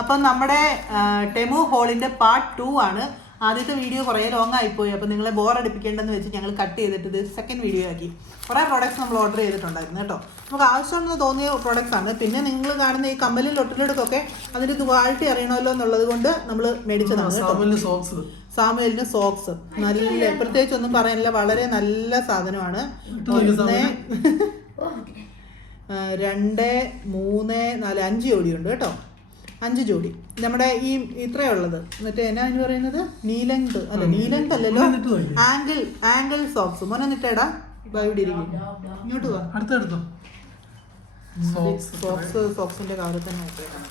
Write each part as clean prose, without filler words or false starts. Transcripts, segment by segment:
അപ്പം നമ്മുടെ Temu ഹോളിന്റെ part 2 ആണ്. ആദ്യത്തെ വീഡിയോ കുറേ ലോങ് ആയിപ്പോയി. അപ്പോൾ നിങ്ങളെ ബോർ അടിപ്പിക്കേണ്ടെന്ന് വെച്ച് ഞങ്ങൾ കട്ട് ചെയ്തിട്ട് ഇത് സെക്കൻഡ് വീഡിയോ ആക്കി. കുറേ പ്രോഡക്റ്റ്സ് നമ്മൾ ഓർഡർ ചെയ്തിട്ടുണ്ടായിരുന്നു കേട്ടോ. നമുക്ക് ആവശ്യമെന്ന് തോന്നിയ പ്രോഡക്റ്റ്സ് ആണ്. പിന്നെ നിങ്ങൾ കാണുന്ന ഈ കമ്മലിൽ ഒട്ടിലെടുക്കൊക്കെ അതിൻ്റെ ക്വാളിറ്റി അറിയണമല്ലോ എന്നുള്ളത് കൊണ്ട് നമ്മൾ മേടിച്ചതാണ് കേട്ടോ. സാമുവലിന് സോക്സ് നല്ല, പ്രത്യേകിച്ച് ഒന്നും പറയാനില്ല, വളരെ നല്ല സാധനമാണ്. 1 2 3 4 5 ജോഡിയുണ്ട് കേട്ടോ. 5 ജോഡി നമ്മുടെ ഈ ഇത്രയുള്ളത്. മറ്റേ എന്നാ എന്ന് പറയുന്നത് നീലങ്ത് അല്ല, നീലങ്ത് അല്ലല്ലോ, ആംഗിൾ സോക്സ്. മോനെ നിട്ടേടാ ഇവിടെ ഇരിക്കും, ഇങ്ങോട്ട് പോവാ. സോക്സിന്റെ കവറിൽ തന്നെ നോക്കാം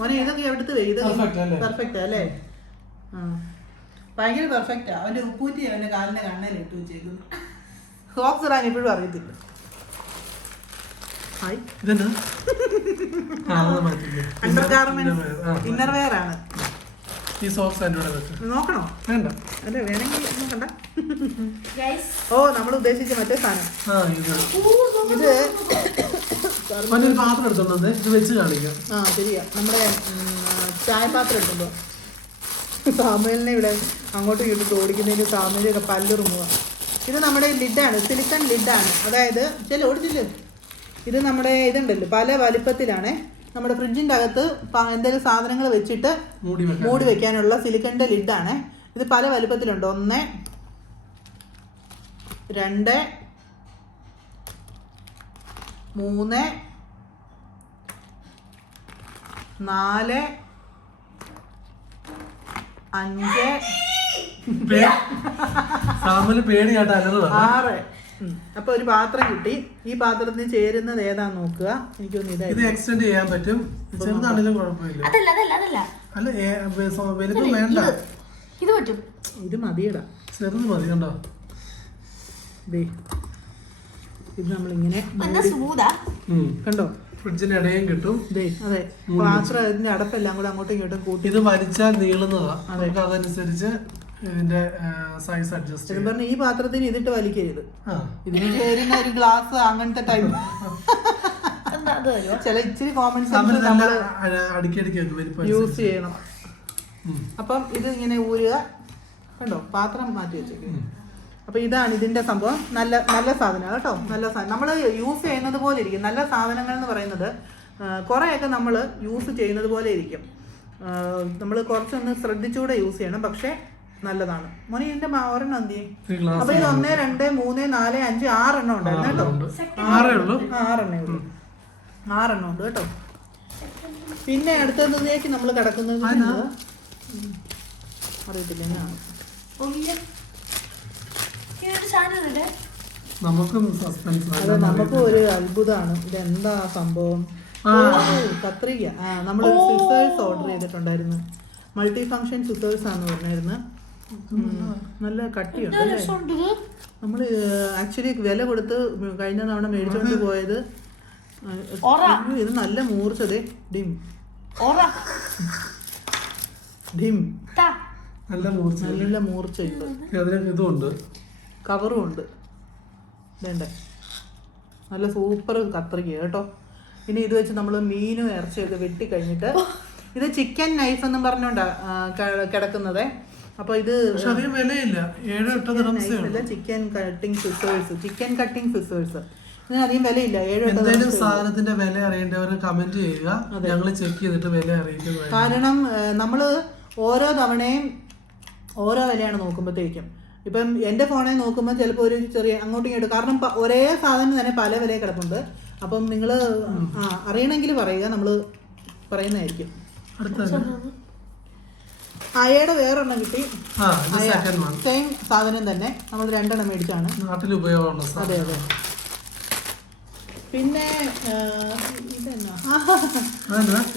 മോനെ. ഇതൊക്കെ എവിടുത്തെ വരും? ഇത് പെർഫെക്റ്റ് അല്ലേ? ഭയങ്കര പെർഫെക്റ്റാ. അവന്റെ ഉപ്പൂറ്റി അവന്റെ കാലിന്റെ കണ്ണയിൽ ഇട്ട് വെച്ചേക്കുന്നു. സോക്സ് ഇടാൻ ഇപ്പോഴും അറിയത്തില്ല. ഇന്നർവെയർ ആണ് ഈ സോക്സ്. നോക്കണോ? അല്ലെ വേണമെങ്കിൽ നോക്കണ്ട. ഓ, നമ്മൾ ഉദ്ദേശിച്ച മറ്റേ സാധനം ഇത് പാത്രം എടുത്തോണ്ട് ഇത് വെച്ച് കാണിക്കാം. ശരിയാ. നമ്മുടെ ചായപാത്രം എടുക്കുമ്പോ സാമുവലിനെ ഇവിടെ അങ്ങോട്ടും ഇങ്ങോട്ടും ഓടിക്കുന്നതിന് സാമുവലൊക്കെ പല്ലുറുമുക. ഇത് നമ്മുടെ ലിഡാണ്, സിലിക്കൺ ലിഡാണ്. അതായത് ഓടിച്ചില്ല, ഇത് നമ്മുടെ ഇതുണ്ടല്ലോ പല വലിപ്പത്തിലാണ്. നമ്മുടെ ഫ്രിഡ്ജിൻ്റെ അകത്ത് എന്തെങ്കിലും സാധനങ്ങൾ വെച്ചിട്ട് മൂടി വെക്കാനുള്ള സിലിക്കണിൻ്റെ ലിഡാണ്. ഇത് പല വലിപ്പത്തിലുണ്ട്. 1 2 3 4 5 6. അപ്പൊ ഒരു പാത്രം കിട്ടി. ഈ പാത്രത്തിന് ചേരുന്നത് ഏതാന്ന് നോക്കുക. എനിക്കൊന്ന് ഇത് എക്സ്റ്റെൻഡ് ചെയ്യാൻ പറ്റും. ചെറുതാണെങ്കിലും കുഴപ്പമില്ല. വേണ്ട, ഇത് മതിയടാ, ചെറുത് മതി. കണ്ടോ, ഇത് നമ്മളിങ്ങനെ കണ്ടോ, ഫ്രിഡ്ജിന്റെ ഇടയും കിട്ടും. അതെ, പാത്രം ഇതിന്റെ അടപ്പെല്ലാം കൂടെ അങ്ങോട്ടും ഇങ്ങോട്ടും കൂട്ടി. ഇത് വലിച്ചാൽ നീളുന്നതാ. അതനുസരിച്ച് ഇതിന്റെ സൈസ് അഡ്ജസ്റ്റ് ചെയ്യാം. പറഞ്ഞ ഈ പാത്രത്തിന് ഇതിട്ട് വലിക്കരുത്. ഇതിന് ചേരുന്ന ഒരു ഗ്ലാസ് അങ്ങനത്തെ ടൈപ്പ് ചില ഇച്ചിരി കോമൺ സെൻസ് നമ്മൾ യൂസ് ചെയ്യണം. അപ്പം ഇത് ഇങ്ങനെ ഊരുക. കണ്ടോ, പാത്രം മാറ്റി വെച്ചേക്കും. അപ്പൊ ഇതാണ് ഇതിന്റെ സംഭവം. നല്ല നല്ല സാധനമാണ് കേട്ടോ. നല്ല സാധനം നമ്മൾ യൂസ് ചെയ്യുന്നത് പോലെ ഇരിക്കും. നല്ല സാധനങ്ങൾ എന്ന് പറയുന്നത് കുറേയൊക്കെ നമ്മൾ യൂസ് ചെയ്യുന്നത് പോലെ ഇരിക്കും. നമ്മൾ കുറച്ചൊന്ന് ശ്രദ്ധിച്ചുകൂടെ യൂസ് ചെയ്യണം. പക്ഷെ നല്ലതാണ്. മോനെ ഇതിന്റെ ഒരെണ്ണം എന്ത് ചെയ്യും? അപ്പൊ ഇത് 1 2 3 4 5 6 എണ്ണം ഉണ്ടായിരുന്നു കേട്ടോ. 6 എണ്ണം ഉണ്ട് കേട്ടോ. പിന്നെ അടുത്തതിലേക്ക് നമ്മൾ കിടക്കുന്നത് അറിയത്തില്ല എന്നാണ്. അതെ, നമുക്ക് ഒരു അത്ഭുതമാണ്. ഇതെന്താ സംഭവം? കത്രിക. നമ്മൾ സിസേഴ്സ് ഓർഡർ ചെയ്തിട്ടുണ്ടായിരുന്നു. മൾട്ടി ഫങ്ഷൻ സിസേഴ്സ് ആണെന്ന് പറഞ്ഞായിരുന്നു. നല്ല കട്ടിയുണ്ട് അല്ലേ? നമ്മൾ ആക്ച്വലി വില കൊടുത്ത് കഴിഞ്ഞ തവണ മേടിച്ചോണ്ട് പോയത്. ഇത് നല്ല മൂർച്ചതേ. ഡിം നല്ല മൂർച്ചയുണ്ട്. ഇതുണ്ട്, കവറും ഉണ്ട്. വേണ്ടേ, നല്ല സൂപ്പർ കത്രിക കേട്ടോ. ഇനി ഇത് വെച്ച് നമ്മൾ മീനും ഇറച്ചിയൊക്കെ വെട്ടി കഴിഞ്ഞിട്ട്, ഇത് ചിക്കൻ നൈഫ് എന്നും പറഞ്ഞോണ്ടാ കിടക്കുന്നത്. അപ്പൊ ഇത് ചിക്കൻ കട്ടിംഗ് സിസേഴ്സ്. ഇതിന് അധികം വിലയില്ല. 7 സാധനത്തിന്റെ വില അറിയേണ്ടവർ കമന്റ് ചെയ്യുക. ഞങ്ങൾ ചെക്ക് ചെയ്തിട്ട് വില അറിയിക്കുന്നത്. കാരണം നമ്മള് ഓരോ തവണയും ഓരോ വിലയാണ് നോക്കുമ്പോഴത്തേക്കും. ഇപ്പം എൻ്റെ ഫോണിൽ നോക്കുമ്പോൾ ചിലപ്പോൾ ഒരു ചെറിയ അങ്ങോട്ടും ഇങ്ങോട്ടും, കാരണം ഒരേ സാധനം തന്നെ പല വില കിടപ്പുണ്ട്. അപ്പം നിങ്ങൾ അറിയണമെങ്കിൽ പറയുക, നമ്മൾ പറയുന്നതായിരിക്കും. അയയുടെ വേറൊരെണ്ണം കിട്ടി. സെയിം സാധനം തന്നെ നമ്മൾ 2 എണ്ണം മേടിച്ചാണ്. അതെ അതെ. പിന്നെ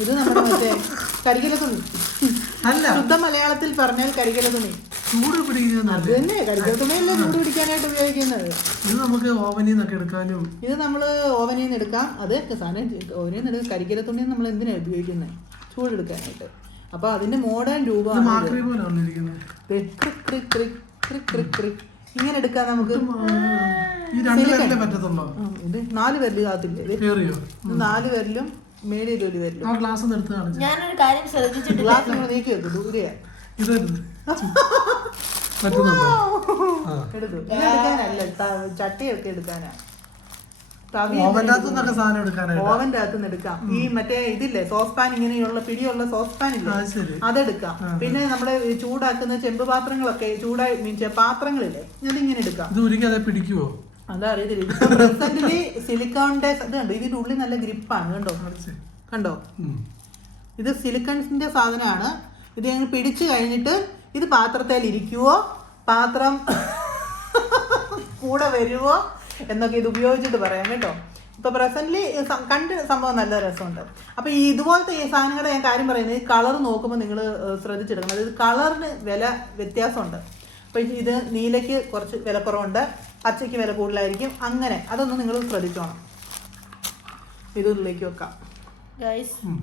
ഇത് നമ്മുടെ മറ്റേ കരികില തുണി. ശുദ്ധ മലയാളത്തിൽ പറഞ്ഞാൽ കരികില തുണി. അത് തന്നെ, കരികില തുണിയല്ലേ ചൂട് പിടിക്കാനായിട്ട് ഉപയോഗിക്കുന്നത്. ഇത് നമുക്ക് ഓവനിൽ നിന്നൊക്കെ എടുക്കാനും. ഇത് നമ്മൾ ഓവനിൽ നിന്ന് എടുക്കാം. അത് സാധനം ഓവനിൽ നിന്ന് എടുക്കാം. കരികില തുണി നമ്മൾ എന്തിനാണ് ഉപയോഗിക്കുന്നത്? ചൂടെടുക്കാനായിട്ട്. അപ്പൊ അതിന്റെ മോഡേൺ രൂപമാണ്. ഇങ്ങനെ എടുക്കാം നമുക്ക്. ഈ 2 പേരിലേ പറ്റത്തുള്ളൂ. ഇത് 4 പേരിൽ ആകത്തില്ലേ? കേറിയോ? 4 പേരിലും മേളിൽ 1 പേരിലും. ആ ഗ്ലാസ് ഒന്ന് എടുത്ത് കാണിച്ചു. ഞാനൊരു കാര്യം ശ്രദ്ധിച്ചിട്ടില്ല. ഗ്ലാസ് നിങ്ങൾ നീക്കി വെക്കും, ദൂരെയാ. ഇത് പറ്റുന്നുണ്ടോ? എടുക്കും. എടുക്കാനല്ല, ചട്ടിയൊക്കെ എടുക്കാനാ. ഓവന്റെ അകത്തുനിന്നൊക്കെ സാധനം എടുക്കാനായിട്ട്. ഓവന്റെ അകത്തുനിന്ന് എടുക്കാം. ഈ മറ്റേ ഇതില്ലേ സോസ് പാൻ, ഇങ്ങനെയുള്ള പിടിയുള്ള സോസ് പാൻ ഇല്ലേ, അതെടുക്കാം. പിന്നെ നമ്മുടെ ചൂടാക്കുന്ന ചെമ്പ് പാത്രങ്ങളൊക്കെ പാത്രങ്ങളില്ലേ, അതിങ്ങനെ എടുക്കാം. ഇത് ഉരുക്കി അതേ പിടിക്കുവോ? അതറിയത്തില്ല. പ്രസന്റില് സിലിക്കോണിന്റെ ഇത് കണ്ടോ, ഇതിന്റെ ഉള്ളിൽ നല്ല ഗ്രിപ്പാണ്. കണ്ടോ ഇത് സിലിക്കൺസിന്റെ സാധനമാണ്. ഇത് ഞങ്ങൾ പിടിച്ചു കഴിഞ്ഞിട്ട് ഇത് പാത്രത്തിൽ ഇരിക്കുവോ, പാത്രം കൂടെ വരുവോ എന്നൊക്കെ ഇത് ഉപയോഗിച്ചിട്ട് പറയാം കേട്ടോ. ഇപ്പൊ പ്രസന്റ്ലി കണ്ട് സംഭവം നല്ല രസമുണ്ട്. അപ്പൊ ഈ ഇതുപോലത്തെ ഈ സാധനങ്ങളുടെ ഞാൻ കാര്യം പറയുന്നത്, ഈ കളർ നോക്കുമ്പോൾ നിങ്ങൾ ശ്രദ്ധിച്ചെടുക്കണം. അതായത് കളറിന് വില വ്യത്യാസമുണ്ട്. അപ്പൊ ഇത് നീലയ്ക്ക് കുറച്ച് വില കുറവുണ്ട്, പച്ചയ്ക്ക് വില കൂടുതലായിരിക്കും. അങ്ങനെ അതൊന്നും നിങ്ങൾ ശ്രദ്ധിച്ചോണം. ഇത് ഉള്ളിലേക്ക് വെക്കാം.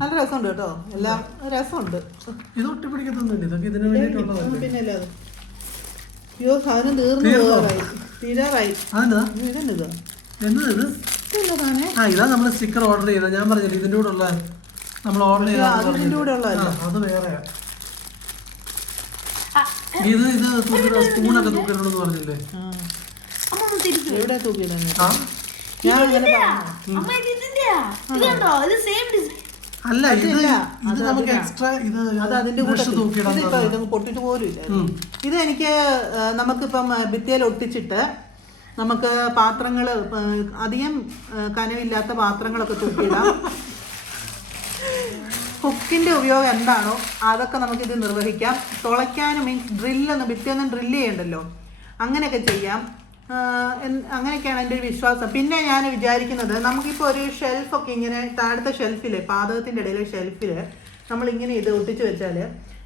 നല്ല രസമുണ്ട് കേട്ടോ, എല്ലാം രസമുണ്ട്. ഇത് ഒട്ടിപ്പിടിക്കത്തൊന്നുമില്ല, ഇതൊക്കെ ഇതിന് വേണ്ടിയിട്ടുള്ളതല്ലേ. പിന്നെ അല്ലേ അത് അയ്യോ സാധനം തീരാറായി. ഇതാ നമ്മള് സ്റ്റിക്കർ ഓർഡർ ചെയ്ത. ഞാൻ പറഞ്ഞില്ല ഇതിന്റെ കൂടെ ഉള്ള നമ്മൾ ഓർഡർ ചെയ്ത അത് വേറെ. ഇത് സ്പൂണൊക്കെ തൂക്കിട്ടുണ്ടെന്ന് പറഞ്ഞില്ലേ? എവിടെ തൂക്കിയില്ല? അല്ല, ഇത് നമുക്ക് എക്സ്ട്രാ ഇത് അതിന്റെ ഇതൊന്നും പൊട്ടിട്ട് പോലും ഇല്ല. ഇത് എനിക്ക് നമുക്കിപ്പം ഭിത്തിയിൽ ഒട്ടിച്ചിട്ട് നമുക്ക് പാത്രങ്ങൾ, അധികം കനവില്ലാത്ത പാത്രങ്ങളൊക്കെ തൂക്കിയിടാം. ഹുക്കിന്റെ ഉപയോഗം എന്താണോ അതൊക്കെ നമുക്കിത് നിർവഹിക്കാം. തുളയ്ക്കാനും മീൻസ് ഡ്രില്ലൊന്നും ഭിത്തിയൊന്നും ഡ്രില്ല് ചെയ്യണ്ടല്ലോ, അങ്ങനെയൊക്കെ ചെയ്യാം. അങ്ങനെയൊക്കെയാണ് എൻ്റെ ഒരു വിശ്വാസം. പിന്നെ ഞാൻ വിചാരിക്കുന്നത്, നമുക്കിപ്പോൾ ഒരു ഷെൽഫൊക്കെ ഇങ്ങനെ താഴത്തെ ഷെൽഫിൽ, പാചകത്തിൻ്റെ ഇടയിലെ ഷെൽഫിൽ നമ്മളിങ്ങനെ ഇത് ഒട്ടിച്ച് വെച്ചാൽ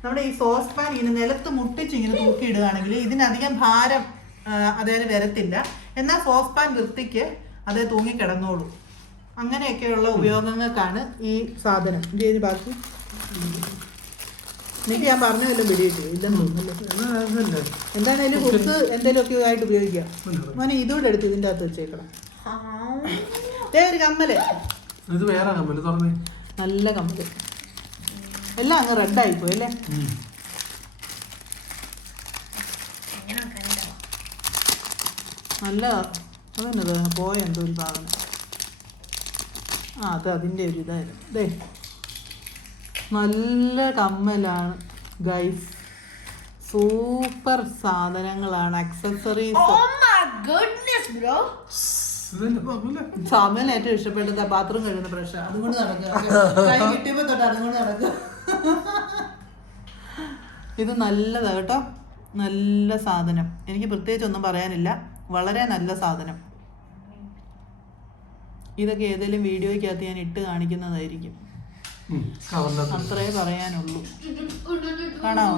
നമ്മുടെ ഈ സോസ് പാൻ ഇങ്ങനെ നിലത്ത് മുട്ടിച്ച് ഇങ്ങനെ തൂക്കിയിടുകയാണെങ്കിൽ ഇതിനധികം ഭാരം അതായത് വരത്തില്ല. എന്നാൽ സോസ് പാൻ വൃത്തിക്ക് അതേ തൂങ്ങിക്കിടന്നോളൂ. അങ്ങനെയൊക്കെയുള്ള ഉപയോഗങ്ങൾക്കാണ് ഈ സാധനം. ഇതിന് ബാക്കി എനിക്ക് ഞാൻ പറഞ്ഞല്ലോ പിടിയിട്ട് ഇല്ലെന്ന് തോന്നുന്നല്ലോ. എന്താണേലും ഹുക്ക് എന്തെങ്കിലുമൊക്കെ ആയിട്ട് ഉപയോഗിക്കാം. മോനെ ഇതുകൂടെ എടുത്ത് ഇതിൻ്റെ അകത്ത് വെച്ചേക്കണം. ഒരു കമ്മല്, ഇത് വേറെ കമ്മല്, തുറന്നേ. നല്ല കമ്മല്. എല്ലാം അങ്ങ് റെഡായിപ്പോയി അല്ലേ? നല്ല അതെന്നത് പോയ എന്തോ ഒരു ഭാഗം. അത് അതിൻ്റെ ഒരു ഇതായിരുന്നു. ദേ നല്ല കമ്മലാണ് ഗൈസ്, സൂപ്പർ സാധനങ്ങളാണ്, അക്സസറീസ്. സാമന് ഏറ്റവും ഇഷ്ടപ്പെട്ടത് ബാത്റൂം കഴുകുന്ന ബ്രഷ്. അതുകൊണ്ട് നടക്കുക, കിട്ടിയപ്പോ തൊട്ട് അതുകൊണ്ട് നടക്കുക. ഇത് നല്ലതാ കേട്ടോ, നല്ല സാധനം. എനിക്ക് പ്രത്യേകിച്ച് ഒന്നും പറയാനില്ല, വളരെ നല്ല സാധനം. ഇതൊക്കെ ഏതെങ്കിലും വീഡിയോയ്ക്കകത്ത് ഞാൻ ഇട്ട് കാണിക്കുന്നതായിരിക്കും. അത്രേ പറയാനുള്ളൂ. കാണാമോ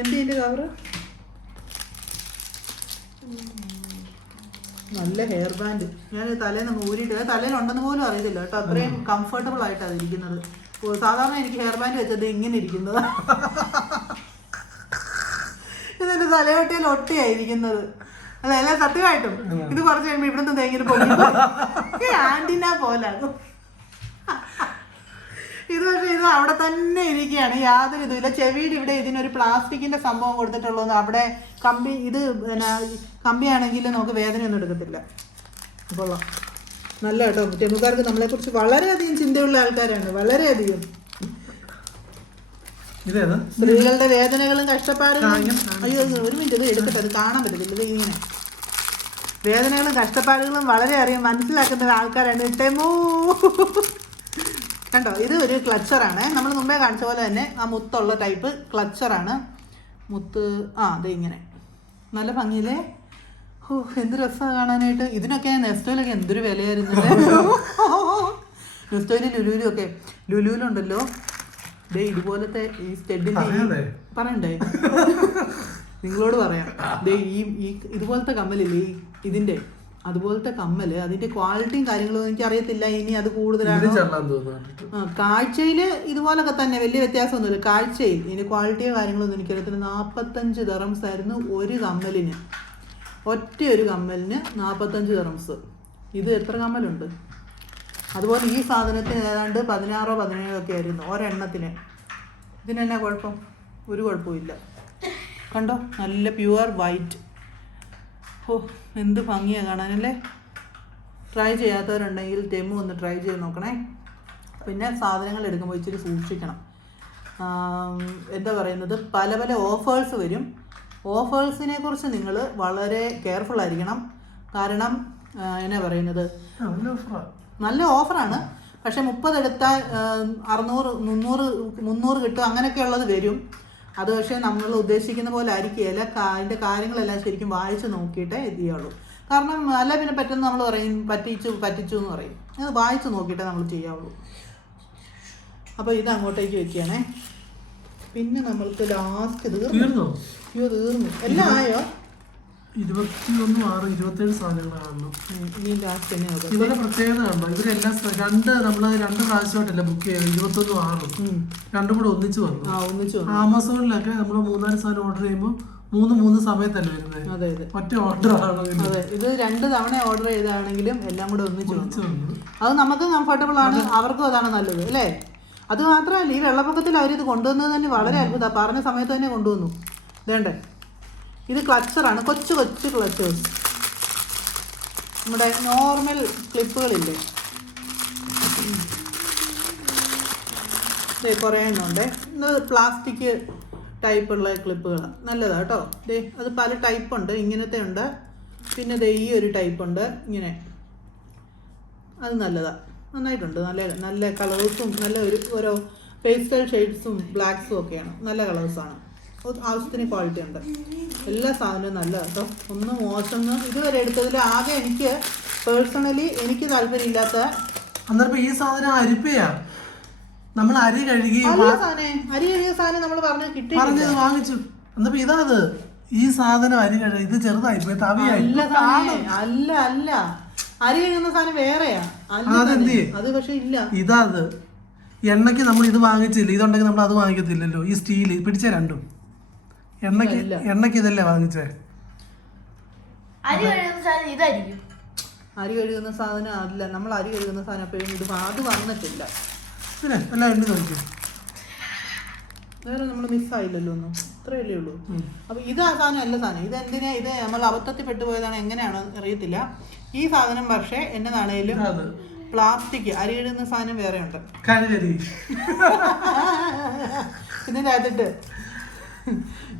എന്തിന്റെ കവറ്? നല്ല ഹെയർ ബാൻഡ്. ഞാൻ തലേന്ന് ഊരിയിട്ട്, തലയിലുണ്ടെന്ന് പോലും അറിയത്തില്ല കേട്ടോ, അത്രയും കംഫർട്ടബിൾ ആയിട്ടാണ് ഇരിക്കുന്നത്. സാധാരണ എനിക്ക് ഹെയർ ബാൻഡ് വെച്ചത് ഇങ്ങനെ ഇരിക്കുന്നത്, ഇതെന്റെ തലയോട്ടിയിൽ ഒട്ടിയായിരിക്കുന്നത്. അല്ല എല്ലാം സത്യമായിട്ടും ഇത് കുറച്ച് കഴിയുമ്പോ ഇവിടുന്ന് തേങ്ങിട്ട് പോയി ആന്റിന പോലാകും. ഇത് പക്ഷേ ഇത് അവിടെ തന്നെ ഇരിക്കുകയാണ്, യാതൊരു ഇതുമില്ല. ചെവിയുടെ ഇവിടെ ഇതിനൊരു പ്ലാസ്റ്റിക്കിന്റെ സംഭവം കൊടുത്തിട്ടുള്ളൂ. അവിടെ കമ്പി, ഇത് പിന്നെ കമ്പിയാണെങ്കിൽ നമുക്ക് വേദനയൊന്നും എടുക്കത്തില്ല. കൊള്ളാം, നല്ല കേട്ടോ. ചെമ്മുകാർക്ക് നമ്മളെ കുറിച്ച് വളരെയധികം ചിന്തയുള്ള ആൾക്കാരാണ്, വളരെയധികം. സ്ത്രീകളുടെ വേദനകളും കഷ്ടപ്പാടുകളും, അയ്യോ ഒരു മിനിറ്റ്, ഇത് എടുത്തിട്ട് അത് കാണാൻ പറ്റത്തില്ല. ഇത് ഇങ്ങനെ വേദനകളും കഷ്ടപ്പാടുകളും വളരെയധികം മനസ്സിലാക്കുന്ന ആൾക്കാരാണ്. ടെമോ കണ്ടോ, ഇത് ഒരു ക്ലച്ചറാണ്. നമ്മൾ മുമ്പേ കാണിച്ച പോലെ തന്നെ ആ മുത്തുള്ള ടൈപ്പ് ക്ലച്ചറാണ്. മുത്ത് അതെ ഇങ്ങനെ നല്ല ഭംഗിയില്ലേ. എന്ത് രസമാണ് കാണാനായിട്ട്. ഇതിനൊക്കെ നെസ്റ്റോയിലൊക്കെ എന്തൊരു വിലയായിരുന്നു. നെസ്റ്റോയിലും ലുലുവിലും ഒക്കെ. ലുലുവിലുണ്ടല്ലോ ദേ ഇതുപോലത്തെ ഈ സ്റ്റെഡിന്റെ പറയണ്ടേ, നിങ്ങളോട് പറയാം. ദേ ഈ ഇതുപോലത്തെ കമ്മലില്ലേ ഇതിന്റെ, അതുപോലത്തെ കമ്മല്, അതിന്റെ ക്വാളിറ്റിയും കാര്യങ്ങളും എനിക്ക് അറിയത്തില്ല. ഇനി അത് കൂടുതലാണ് കാഴ്ചയിൽ ഇതുപോലൊക്കെ തന്നെ, വലിയ വ്യത്യാസമൊന്നുമില്ല കാഴ്ചയിൽ. ഇതിന്റെ ക്വാളിറ്റിയോ കാര്യങ്ങളൊന്നും എനിക്കറിയത്തില്ല. 45 ദിർഹംസ് ആയിരുന്നു ഒരു കമ്മലിന്. ഒറ്റ ഒരു കമ്മലിന് 45 ദിർഹംസ്. ഇത് എത്ര കമ്മലുണ്ട്? അതുപോലെ ഈ സാധനത്തിന് ഏതാണ്ട് 16 17 ഒക്കെ ആയിരുന്നു ഒരെണ്ണത്തിന്. ഇതിനെന്നാ കുഴപ്പം? ഒരു കുഴപ്പമില്ല. കണ്ടോ, നല്ല പ്യുവർ വൈറ്റ്. ഓ, എന്ത് ഭംഗിയാണ് കാണാനല്ലേ. ട്രൈ ചെയ്യാത്തവരുണ്ടെങ്കിൽ ടെമു ഒന്ന് ട്രൈ ചെയ്ത് നോക്കണേ. പിന്നെ സാധനങ്ങൾ എടുക്കുമ്പോൾ ഇച്ചിരി സൂക്ഷിക്കണം. എന്താ പറയുന്നത്, പല പല ഓഫേഴ്സ് വരും. ഓഫേഴ്സിനെ കുറിച്ച് നിങ്ങൾ വളരെ കെയർഫുൾ ആയിരിക്കണം. കാരണം എന്നാ പറയുന്നത്, നല്ല ഓഫറാണ്. പക്ഷെ 30 എടുത്താൽ 600 300 കിട്ടും, അങ്ങനെയൊക്കെ ഉള്ളത് വരും. അത് പക്ഷേ നമ്മൾ ഉദ്ദേശിക്കുന്ന പോലെ ആയിരിക്കുകയില്ല. അതിൻ്റെ കാര്യങ്ങളെല്ലാം ശരിക്കും വായിച്ച് നോക്കിയിട്ടേ ഇത് ചെയ്യുള്ളൂ. കാരണം അല്ല പിന്നെ പെട്ടെന്ന് നമ്മൾ പറയും പറ്റിച്ചു എന്ന് പറയും. അത് വായിച്ച് നോക്കിയിട്ടേ നമ്മൾ ചെയ്യാവുള്ളൂ. അപ്പോൾ ഇത് അങ്ങോട്ടേക്ക് വെക്കുകയാണേ. പിന്നെ നമ്മൾക്ക് ലാസ്റ്റ് തീർന്നു. എല്ലാം ആയോ? 21, 6, 27 സാധനങ്ങളാണല്ലോ. ഇനി ലാസ്റ്റ് തന്നെ ഇവരുടെ പ്രത്യേകത കണ്ടോ, ഇവരെല്ലാം നമ്മള് 2 പ്രാവശ്യമായിട്ടല്ല ബുക്ക് ചെയ്തത്. 21, 6 രണ്ടും കൂടെ ഒന്നിച്ച് വന്നു. ആമസോണിലൊക്കെ നമ്മൾ 3-4 സാധനം ഓർഡർ ചെയ്യുമ്പോൾ 3 സമയത്തല്ലേ വരുന്നത്. അതെ, ഒറ്റ ഓർഡർ ആണ്. അതെ, ഇത് 2 തവണ ഓർഡർ ചെയ്താണെങ്കിലും എല്ലാം കൂടെ ഒന്നിച്ച് വന്നു. അത് നമുക്ക് കംഫർട്ടബിൾ ആണ്, അവർക്കും അതാണ് നല്ലത് അല്ലേ. അത് മാത്രമല്ല, ഈ വെള്ളപ്പൊക്കത്തിൽ അവരിത് കൊണ്ടുവന്നത് തന്നെ വളരെ അത്ഭുതമാണ്. പറഞ്ഞ സമയത്ത് തന്നെ കൊണ്ടുവന്നു. വേണ്ടേ, ഇത് ക്ലച്ചറാണ്, കൊച്ചു ക്ലച്ചേഴ്സ്. നമ്മുടെ നോർമൽ ക്ലിപ്പുകളില്ലേ, കുറേ എണ്ണമുണ്ട്. ഇത് പ്ലാസ്റ്റിക് ടൈപ്പുള്ള ക്ലിപ്പുകളാണ്, നല്ലതാണ് കേട്ടോ. അത് പല ടൈപ്പുണ്ട്, ഇങ്ങനത്തെ ഉണ്ട്, പിന്നെ ഈ ഒരു ടൈപ്പുണ്ട് ഇങ്ങനെ. അത് നല്ലതാണ്, നന്നായിട്ടുണ്ട്. നല്ല കളേഴ്സും നല്ല ഓരോ പേസ്റ്റൽ ഷെയ്ഡ്സും ബ്ലാക്സും ഒക്കെയാണ്. നല്ല കളേഴ്സാണ്, ആവശ്യത്തിന് ക്വാളിറ്റി ഉണ്ട്. എല്ലാ സാധനവും നല്ല കേട്ടോ, ഒന്നും മോശം ഇതുവരെ എടുത്തതിൽ ആകെ എനിക്ക് പേഴ്സണലി എനിക്ക് താല്പര്യമില്ലാത്ത അന്നേരം ഈ സാധനം അരിപ്പയാ. നമ്മൾ അരി കഴുകിയ സാധനം നമ്മൾ പറഞ്ഞത് വാങ്ങിച്ചു. എന്നിട്ട് ഇതാത് ഈ സാധനം അരി കഴുകി, ഇത് ചെറുതായി പോയി, തവിയായി. അല്ല അരി കഴുകുന്ന സാധനം വേറെയാ. അത് പക്ഷെ ഇല്ല, ഇതാത് എണ്ണയ്ക്ക് നമ്മൾ ഇത് വാങ്ങിച്ചില്ല. ഇതുണ്ടെങ്കിൽ നമ്മൾ അത് വാങ്ങിക്കത്തില്ലല്ലോ. ഈ സ്റ്റീല് പിടിച്ച രണ്ടും എണ്ണയ്ക്ക് ഇതല്ലേ വാങ്ങിച്ചേ. അരി കഴുകുന്ന സാധനം അല്ല, നമ്മൾ അരി കഴുകുന്ന സാധനം എപ്പോഴും ഇത് അത് വന്നിട്ടില്ല. എല്ലാം എണ്ണി നോക്കി, വേറെ നമ്മൾ മിസ്സായില്ലല്ലോ ഒന്നും, ഇത്രയല്ലേ ഉള്ളൂ. അപ്പൊ ഇത് ആ സാധനം അല്ല. സാധനം ഇത് എന്തിനാ, ഇത് നമ്മൾ അബദ്ധത്തിൽ പെട്ടുപോയതാണ്, എങ്ങനെയാണോ അറിയത്തില്ല. ഈ സാധനം പക്ഷേ എന്നതാണേലും പ്ലാസ്റ്റിക് അരി ഇടുന്ന സാധനം വേറെ ഉണ്ട് ഇതിൻ്റെ അകത്തിട്ട്.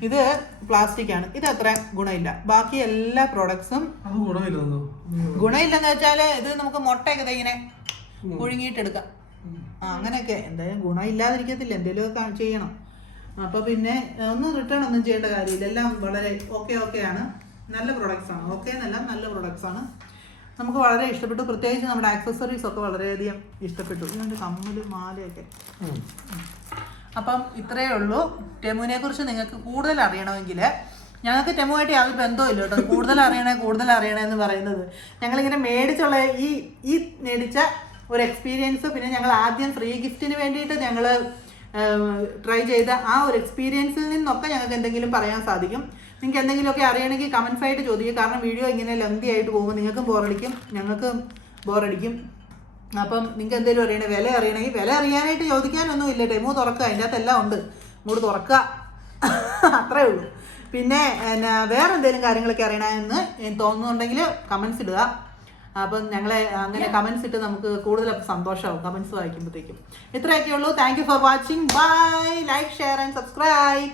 ഇത് പ്ലാസ്റ്റിക് ആണ്. ഇത് അത്ര ഗുണമില്ല. ബാക്കി എല്ലാ പ്രോഡക്ട്സും ഗുണമില്ലെന്ന് വെച്ചാൽ ഇത് നമുക്ക് മുട്ടയൊക്കെ ഇങ്ങനെ പുഴുങ്ങിയിട്ടെടുക്കാം. അങ്ങനെയൊക്കെ എന്തായാലും ഗുണമില്ലാതിരിക്കത്തില്ല, എന്തെങ്കിലുമൊക്കെ ചെയ്യണം. അപ്പോൾ പിന്നെ ഒന്നും റിട്ടേൺ ഒന്നും ചെയ്യേണ്ട കാര്യമില്ല. എല്ലാം വളരെ ഓക്കെ ആണ്. നല്ല പ്രൊഡക്ട്സ് ആണ്. ഓക്കെ എന്നല്ല, നല്ല പ്രൊഡക്ട്സ് ആണ്. നമുക്ക് വളരെ ഇഷ്ടപ്പെട്ടു. പ്രത്യേകിച്ച് നമ്മുടെ ആക്സസറീസ് ഒക്കെ വളരെയധികം ഇഷ്ടപ്പെട്ടു. ഇതിൻ്റെ കമ്മല് മാലയൊക്കെ. അപ്പം ഇത്രയേ ഉള്ളൂ. ടെമുവിനെ കുറിച്ച് നിങ്ങൾക്ക് കൂടുതൽ അറിയണമെങ്കിൽ, ഞങ്ങൾക്ക് ടെമുവായിട്ട് യാതൊരു ബന്ധമില്ല കേട്ടോ. കൂടുതൽ അറിയണേ എന്ന് പറയുന്നത് ഞങ്ങളിങ്ങനെ മേടിച്ചുള്ള ഈ മേടിച്ച ഒരു എക്സ്പീരിയൻസ്, പിന്നെ ഞങ്ങൾ ആദ്യം ഫ്രീ ഗിഫ്റ്റിന് വേണ്ടിയിട്ട് ഞങ്ങൾ ട്രൈ ചെയ്ത ആ ഒരു എക്സ്പീരിയൻസിൽ നിന്നൊക്കെ ഞങ്ങൾക്ക് എന്തെങ്കിലും പറയാൻ സാധിക്കും. നിങ്ങൾക്ക് എന്തെങ്കിലുമൊക്കെ അറിയണമെങ്കിൽ കമൻസ് ആയിട്ട് ചോദിക്കുക. കാരണം വീഡിയോ ഇങ്ങനെ ലെങ്തി ആയിട്ട് പോകുമ്പോൾ നിങ്ങൾക്കും ബോറടിക്കും, ഞങ്ങൾക്കും ബോറടിക്കും. അപ്പം നിങ്ങൾക്ക് എന്തെങ്കിലും അറിയണേ, വില അറിയണമെങ്കിൽ വില അറിയാനായിട്ട് ചോദിക്കാനൊന്നും ഇല്ല. ടെമു തുറക്കുക, അതിൻ്റെ അകത്തെല്ലാം ഉണ്ട്, ഇങ്ങോട്ട് തുറക്കുക, അത്രേ ഉള്ളൂ. പിന്നെ വേറെ എന്തെങ്കിലും കാര്യങ്ങളൊക്കെ അറിയണമെന്ന് തോന്നുന്നുണ്ടെങ്കിൽ കമൻസ് ഇടുക. അപ്പം ഞങ്ങളെ അങ്ങനെ കമൻസ് ഇട്ട് നമുക്ക് കൂടുതൽ സന്തോഷമാവും കമൻസ് വായിക്കുമ്പോഴത്തേക്കും. ഇത്രയൊക്കെ ഉള്ളൂ. Thank you for watching. Bye. Like, share and subscribe.